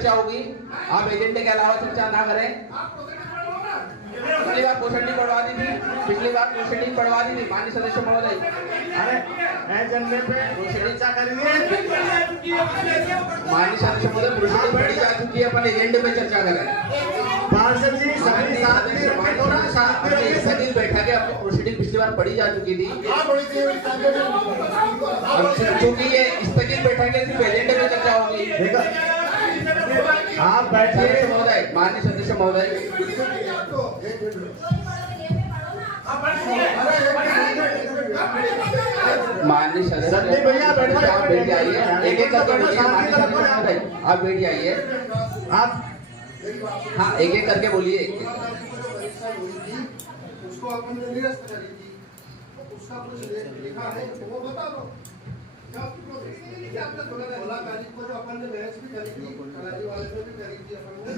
चर्चा होगी। आप एजेंडे के अलावा चर्चा ना करें। पिछली बार प्रोसीडिंग पढ़वा दी थी, माननीय सदस्य महोदय। अरे एजेंडे पे चर्चा करेंगे। माननीय सदस्य महोदय, प्रोसीडिंग पढ़ी जा चुकी है, अपन एजेंडे पे चर्चा करें। पार्षद जी सभी साथ में स्थगित बैठक है, अपनी प्रोसीडिंग पिछली बार पढ़ी जा चुकी थी। चूंकि ये स्थगित बैठक है, सिर्फ एजेंडे पे चर्चा होगी। आप बैठिए महोदय, माननीय सदस्य महोदय। माननीय सदस्य भैया बैठो, आप बैठ जाइए, एक एक करके बोलिए। माननीय सदस्य महोदय आप बैठ जाइए। आप हाँ, एक एक करके बोलिए। उसको अपन ने निरस्त करी थी, उसका कुछ लिखा है तो वो बता दो। बोला तारीख को जो अपन ने बहस भी करी थी, कलारी वाले ने भी करी थी अपन ने,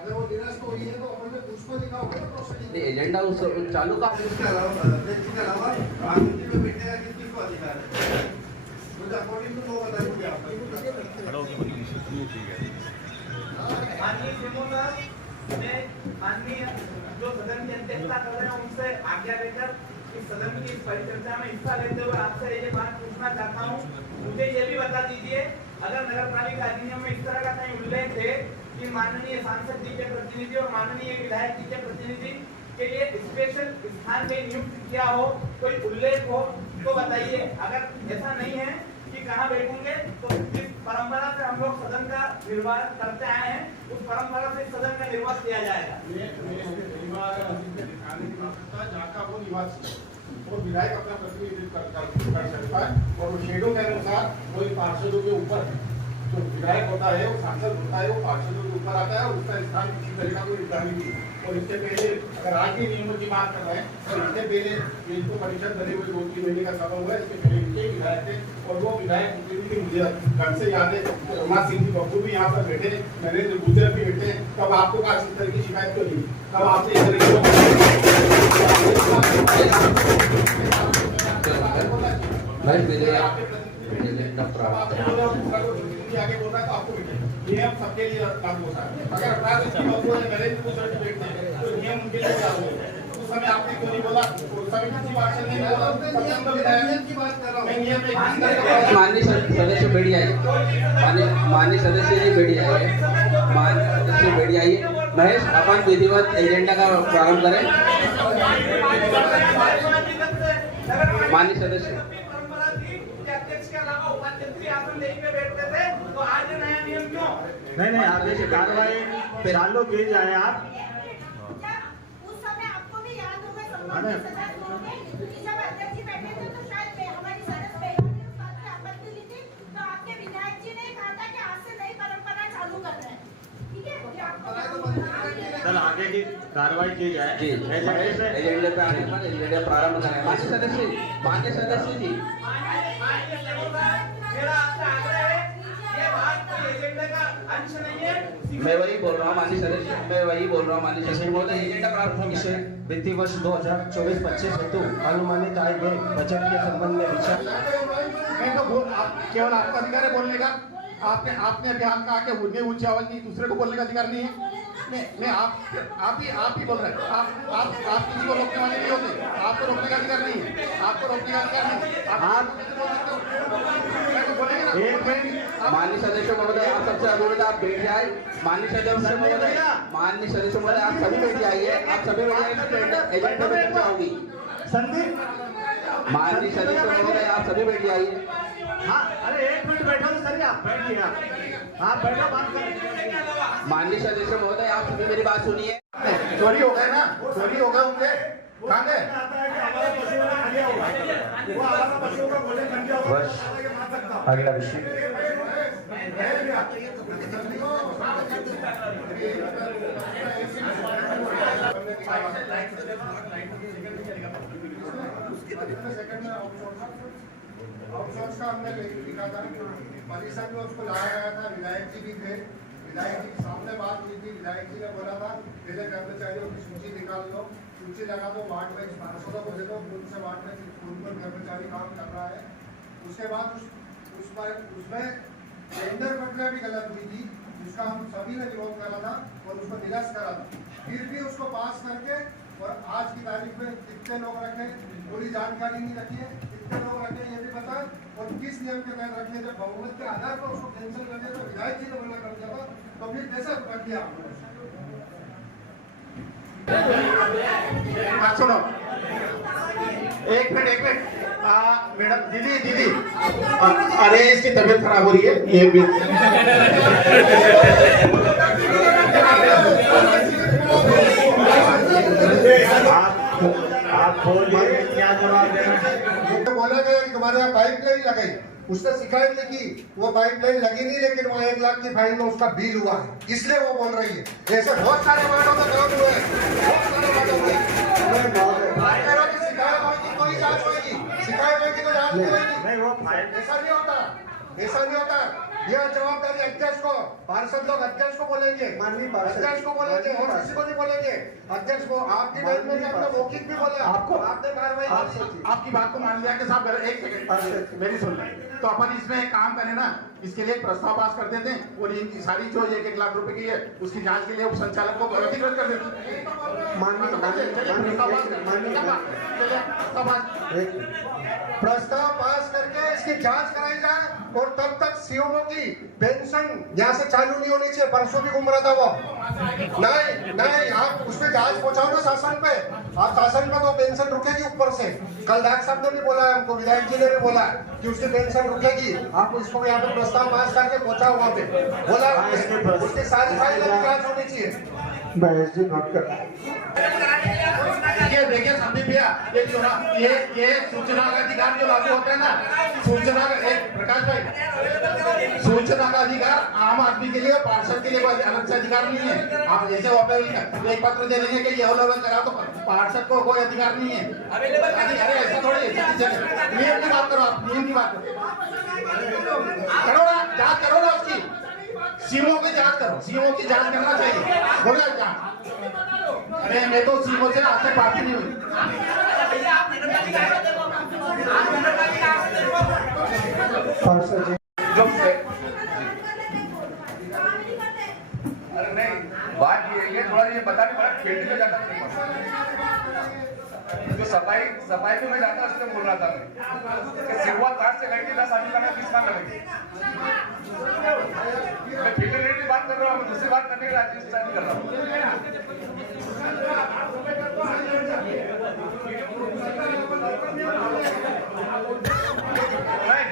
अगर वो निरस्त हुई है तो अपन ने कुछ तो लिखा होगा ना प्रोसीडिंग। एजेंडा उस चालू का इसके अलावा राजनीति में बैठने का किसको अधिकार है? मुझे अकॉर्डिंग टू वो बताइए मुझे आप। माननीय जो सदन की अध्यक्षता कर रहे हैं उनसे आज्ञा लेकर इस सदन की इस परिचर्चा में हिस्सा लेते हुए आपसे ये बात पूछना चाहता हूँ। मुझे ये भी बता दीजिए, अगर नगर पालिका अधिनियम में इस तरह का कहीं उल्लेख है कि माननीय सांसद जी के प्रतिनिधि और माननीय विधायक जी के प्रतिनिधि के लिए स्पेशल स्थान में नियुक्त किया हो, कोई उल्लेख हो तो बताइए। अगर ऐसा नहीं है कि कहाँ बैठेंगे तो जिस परंपरा से हम लोग सदन का निर्वाह करते आए हैं उस परंपरा से सदन का निर्वाह किया जाएगा। वो विधायक अपना प्रतिनिधित्व कर सकता है और वो शेडो के अनुसार कोई पार्षदों के ऊपर जो विधायक होता है, वो सांसद होता है, वो पार्षदों के ऊपर आता है और उसका स्थान किसी तरीका को निर्धारित की। और इससे पहले अगर आज के नियमों की बात कर रहे हैं तो इससे पहले इनको परिषद बने हुए 2-3 महीने का समय हुआ है। इससे पहले इनके विधायक थे और वो विधायक प्रतिनिधि मुझे घर से याद है, रघुनाथ सिंह जी बब्बू भी यहाँ पर बैठे, नरेंद्र गुजर भी बैठे। तब आपको कहा इस तरह की शिकायत क्यों दी? तब आपने इस तरह की आगे बोल रहा है तो आपको ये हम सबके लिए लागू होता है। अगर अपराध नरेंद्र को सर्टिफिकेट दें तो नियम उनके लिए लागू होगा। उस समय आपने क्यों नहीं बोला? उस समय किसी पार्षद ने बोला, नियम की बात कर रहा हूँ। माननीय सदस्य बैठ जाइए। माननीय सदस्य जी बैठ जाइए। माननीय सदस्य बैठ जाइए। महेश, अपन विधिवत एजेंडा का प्रारंभ करें। माननीय सदस्य नहीं आदेश कार्रवाई चालू की जाए। आप उस समय आपको भी याद होगा सम्मानित सदस्यों ने जब अध्यक्ष जी बैठे थे तो शायद हमारी सदस्य बहनों ने उस बात की आपत्ति ली थी, तो आपके विधायक जी ने कहा था कि आज से नई परंपरा चालू कर रहे हैं। ठीक है, ये आपको कल आगे की कार्रवाई की जाए। जी, एजेंडे पे आने पर एजेंडा प्रारंभ करें। माननीय सदस्य जी मेरा आपसे आग्रह है, ये बात कोई एजेंडे का अंश नहीं है। मैं वही बोल रहा हूँ माननीय सदस्य महोदय, एजेंडा प्रारंभ विषय वित्तीय वर्ष 2024-25 हेतु अनुमानित आय व्यय बजट के संबंध में विचार। मैं तो केवल आपका अधिकार है बोलने का। आपने अभी कहा कि मुझे ऊंची आवाज की दूसरे को बोलने का अधिकार नहीं है। मैं आप ही बोल रहे हैं। आप किसी को रोकने वाले नहीं होते। आपको रोकने का अधिकार नहीं है। आपको रोकने का अधिकार नहीं। आप माननीय सदस्य महोदय, आप सबसे अनुरोध आप बैठ जाए। माननीय सदस्य महोदय आप सभी बैठ जाइए। आप सभी बैठ जाइए, एजेंडा पे चर्चा होगी। संदीप, माननीय सदस्य महोदय आप सभी बैठ जाइए। हाँ, अरे 1 मिनट बैठो तो सर, आप बैठिए। आप बैठो, बात करें। माननीय सदस्य महोदय आप सभी मेरी बात सुनिए। चोरी हो गए ना, चोरी हो गए उनके कहाँ गए? अगला विषय आउटसोर्स का हमने लिखा था, परिषद में उसको लाया गया था। विधायक जी भी थे, विधायक जी के सामने बात हुई थी। विधायक जी ने बोला था मेरे कर्मचारियों की सूची निकाल लो, सूची लगा दो, वार्ड में पार्षदों को दे दो, उनसे वार्ड में कर्मचारी काम कर रहा है। उसके बाद उसमें टेंडर प्रक्रिया भी गलत हुई थी। उसका हम सभी ने विरोध करा था और उसको निरस्त करा था, फिर भी उसको पास करके और आज की तारीख में कितने लोग रखे, पूरी जानकारी नहीं रखी है, कितने लोग रखे ये भी पता, और किस नियम के तहत रखे। जब बहुमत के आधार पर उसको कैंसिल करने तो विधायक जी ने मना कर दिया था, तो फिर कैसे रख दिया आप लोगों हाँ, सुनो एक मिनट मैडम दीदी अरे इसकी तबीयत खराब हो रही है, ये भी आप बोलिए क्या जवाब देना। बोला गया कि तुम्हारे यहाँ पाइपलाइन लगाई, उसने शिकायत लिखी, वो पाइपलाइन लगी नहीं, लेकिन वो 1 लाख की फाइन में उसका बिल हुआ है, इसलिए वो बोल रही है। ऐसे बहुत सारे वार्डों में काम हुए हैं, बहुत सारे वार्डों में शिकायत होगी तो ही जांच होगी, शिकायत होगी तो जांच नहीं होगी। ऐसा नहीं होता, ऐसा नहीं होता। यह जवाबदारी अध्यक्ष को, पार्षद लोग अध्यक्ष को बोलेंगे, माननीय पार्षद अध्यक्ष को बोलेंगे और किसी को नहीं बोलेंगे। अध्यक्ष को आपकी बैठ में अपना मौखिक भी बोले, आपको आपने कार्रवाई आपकी बात को मान लिया कि साहब एक सेकंड मेरी सुन लें, तो अपन इसमें एक काम करें ना, इसके लिए एक प्रस्ताव पास कर देते हैं और इनकी सारी जो 1-1 लाख रुपए की है उसकी जांच के लिए उप संचालक को अधिकृत कर देते प्रस्ताव पास करके इसकी जांच कराई जाए, और तब तक सीओओ की पेंशन यहाँ से चालू नहीं होनी चाहिए। परसों भी घूम रहा था वो, नहीं आप उसमें जांच पहुंचाओ ना शासन पे, आप शासन पे तो पेंशन रुकेगी ऊपर से। कल डाक साहब ने भी बोला, हमको विधायक जी ने भी बोला कि उसकी पेंशन रुकेगी, आप उसको यहाँ पे प्रस्ताव पास करके पहुंचाओ वहाँ पे, बोला उसकी सारी फाइल जांच होनी चाहिए। महेश जी नोट कर देखिए संदीप भैया, ये सूचना का अधिकार जो लागू होता है ना, सूचना का एक प्रकाश भाई, सूचना का अधिकार आम आदमी के लिए, पार्षद के लिए कोई अलग से अधिकार नहीं है। आप जैसे एक पत्र दे देंगे कि ये अवलोकन करा, तो पार्षद को कोई अधिकार नहीं है। अरे ऐसा थोड़ी, नियम की बात करो, आप नियम की बात करो ना, जांच करो ना उसकी, सीमो की जांच करो, सीमो की जांच करना चाहिए, बोला जांच। अरे मैं तो सीमो से आपसे बात नहीं हुई। पार्षद जी अरे नहीं, बात ये थोड़ा ये बता नहीं पड़ा, खेती में जाता जो सफाई पे मैं जाता उससे बोल रहा था मैं, शुरुआत 8 से लेकर 10 आदमी का 30 काम लगेगी। मैं फील्ड रेट की बात कर रहा हूँ, दूसरी बात करने राजेश कर रहा हूँ।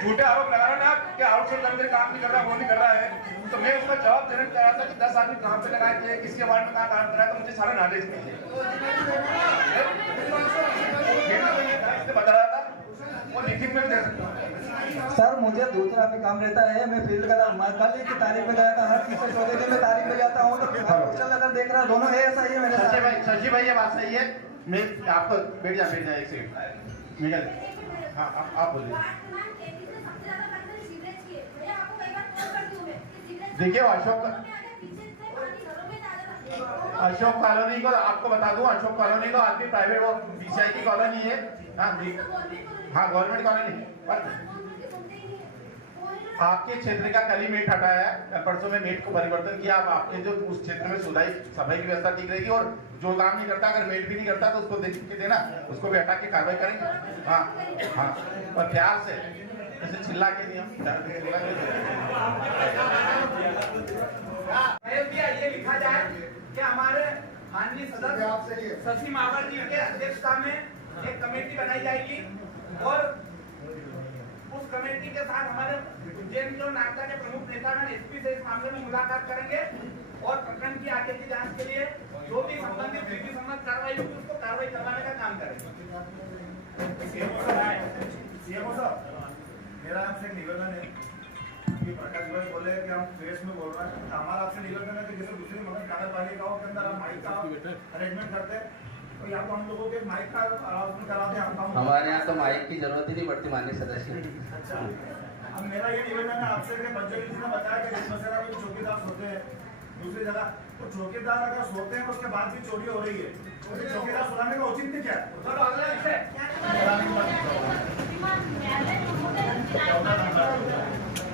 झूठे आरोप लगा रहे हैं आप कि आउटसोर्स करके काम नहीं कर रहा, वो नहीं कर रहा है, तो मैं उसका जवाब देना चाह रहा था कि 10 आदमी कहाँ पे लगाए थे, किसके वार्ड में कहाँ काम कराया, तो मुझे सारा नॉलेज नहीं है, बता रहा था वो लिखित में दे सकता हूँ। सर मुझे दूसरा भी काम रहता है, मैं फील्ड का कल की तारीख में गया था, हर तीसरे चौथे दिन में तारीख में जाता हूँ, तो अगर देख रहा दोनों है ऐसा ही है मेरे साथ। शशि भाई ये बात सही है, मैं आपको बैठ जा एक सेकंड निकल। हाँ आप बोलिए। देखिए अशोक कॉलोनी को आपको बता दूं, अशोक कॉलोनी को आपकी प्राइवेट वो बीसीआई की कॉलोनी है, हाँ गवर्नमेंट कॉलोनी, पर आपके क्षेत्र का कल ही मेट हटाया है, परसों में मेट को परिवर्तन किया। अब आपके जो उस क्षेत्र में सफाई की व्यवस्था ठीक रहेगी, और जो काम नहीं करता, अगर मेट भी नहीं करता तो उसको देख के देना, उसको भी हटा के कार्रवाई करेंगे। हाँ और प्यार से, जैसे चिल्ला के नहीं, ये लिखा जाए कि हमारे माननीय सदस्य शशि मावर जी के अध्यक्षता में एक कमेटी बनाई जाएगी, और उस कमेटी के साथ हमारे उज्जैन जो नागदा के प्रमुख नेतागण एसपी से इस मामले में मुलाकात करेंगे, और प्रकरण की आगे की जांच के लिए जो भी संबंधित विधि सम्मत कार्रवाई होगी उसको कार्रवाई करवाने का काम करेंगे। सीएमओ साहब, मेरा आपसे निवेदन है कि प्रकाश भाई बोले कि हम प्रेस में बोल रहे हैं, हमारा आपसे निवेदन है कि जैसे दूसरी नगर पालिकाओं के अंदर हम माइक का अरेंजमेंट करते हैं, तो यहाँ तो हम लोगों के माइक का अनाउंसमेंट कराते हैं। हमारे यहाँ तो माइक की जरूरत ही नहीं पड़ती माननीय सदस्य। अच्छा, अब मेरा ये निवेदन है आपसे कि पंचायत जी ने बताया कि दशहरा में चौकीदार सोते हैं दूसरी जगह, तो चौकीदार अगर सोते हैं उसके बाद भी चोरी हो रही है, तो चौकीदार सुनाने का औचित्य क्या है?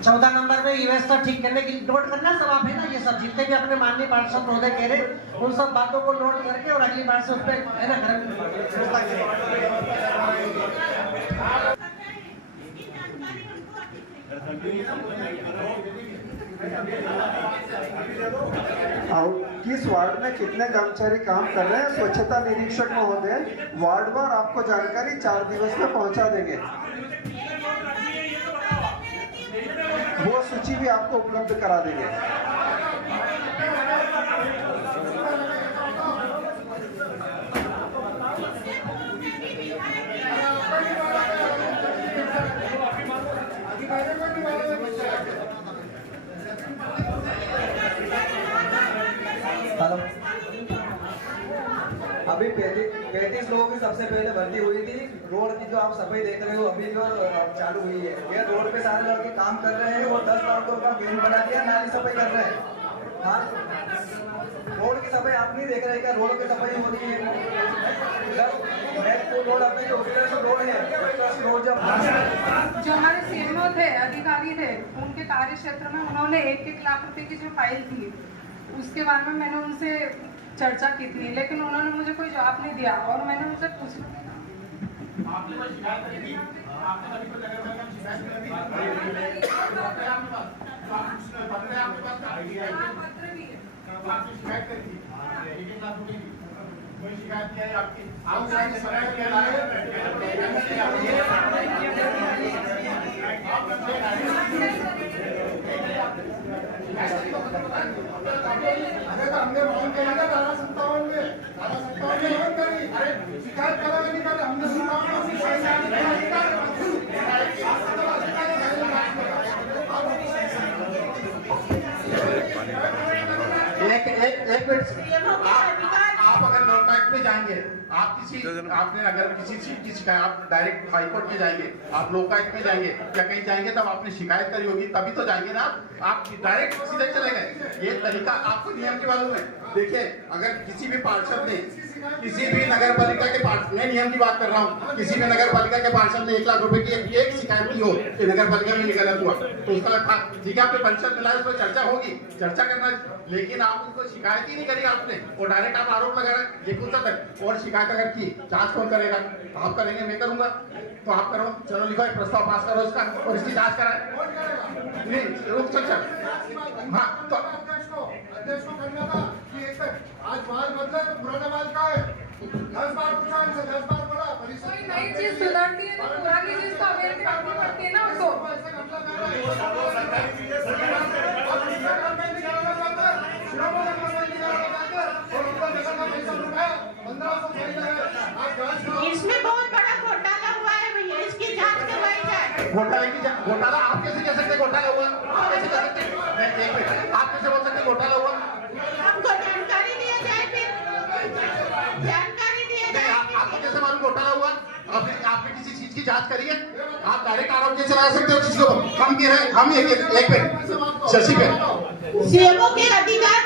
14 नंबर में व्यवस्था ठीक करने की नोट करना सब आप है ना, ये सब जितने भी अपने माननीय पार्षद महोदय कह रहे उन सब बातों को नोट करके और अगली बार से उस पर है ना किस वार्ड में कितने कर्मचारी काम कर रहे हैं स्वच्छता निरीक्षक महोदय वार्डवार आपको जानकारी 4 दिवस में पहुंचा देंगे। वो सूची भी आपको उपलब्ध करा देंगे। हेलो, अभी 35 लोगों की सबसे पहले भर्ती हुई थी। रोड की जो आप सफाई देख रहे हो अभी जो चालू हुई है, ये रोड पे सारे लड़के काम कर रहे हैं। वो 10 लड़कों का गेम बना दिया, नाली सफाई कर रहे हैं। हाँ, रोड की सफाई आप नहीं देख रहे क्या? रोड की सफाई हो रही है। रोड अपने जो रोड है रोड जो हमारे सीएमओ थे, अधिकारी थे, उनके कार्य क्षेत्र में उन्होंने 1-1 लाख रुपए की जो फाइल थी उसके बारे में मैंने उनसे चर्चा की थी, लेकिन उन्होंने मुझे कोई जवाब नहीं दिया और मैंने उनसे पूछा आपने कोई शिकायत करी थी? आपने कभी कोई नगर पालिका में शिकायत करी थी? पत्र है आपके पास? पत्र है आपके पास? पत्र भी है। आपने शिकायत करी थी? 1-1 लाख रुपए की कोई शिकायत किया है आपकी? आप शिकायत किया अरे तो हमने मांग करी ना 57 में मांग करी। अरे शिकायत करा नहीं कर हमने एक मिनट, आप अगर लोकायुक्त में जाएंगे, आपने अगर किसी चीज की शिकायत, आप डायरेक्ट हाईकोर्ट में जाएंगे, आप लोकायुक्त में जाएंगे या कहीं जाएंगे तब आपने शिकायत करी होगी, तभी तो जाएंगे ना आप डायरेक्ट सीधे चले गए। ये तरीका आपको नियम के मालूम है। देखिए, अगर किसी भी पार्षद ने किसी भी नगर पालिका के पार्षद, मैं नियम की बात कर रहा हूँ, किसी भी नगर पालिका के पार्षद ने 1 लाख रुपए की एक शिकायत की हो कि नगर पालिका में गलत हुआ तो उसका ठीक है, आपने परिषद मिला, उस पर चर्चा होगी, चर्चा करना, लेकिन आप उनको शिकायत ही नहीं करी आपने और डायरेक्ट आप आरोप लगा रहे हैं, ये कुछ तक। और शिकायत अगर की, जांच कौन करेगा? आप करेंगे, मैं करूंगा, तो आप करो, चलो लिखो एक प्रस्ताव पास करो इसका और इसकी जांच कराए। नहीं रुक सकता। हाँ, तो अध्यक्ष को करना था कि आज बाल बदला तो पुराना बाल का है। 10 बार पूछा इनसे, 10 बार बोला, कोई नई चीज सुधरती है तो पुरानी चीज को अवेयर करनी पड़ती है ना उसको। इसमें बहुत बड़ा घोटाला हुआ है भैया, इसकी जांच करवाई जाए। घोटाला आप कैसे कह सकते? घोटाला हुआ आप कैसे कह सकते? आप कैसे बोल सकते घोटाला हुआ? हमको जानकारी दिया जाए, फिर जानकारी दिया जाए। आपको कैसे मालूम घोटाला हुआ? आपने किसी चीज की जांच करी है? आप डायरेक्ट आरोप कैसे लगा सकते हो किसी को? हम कह रहे हैं, हम एक मिनट शशि पे सीएमओ के अधिकार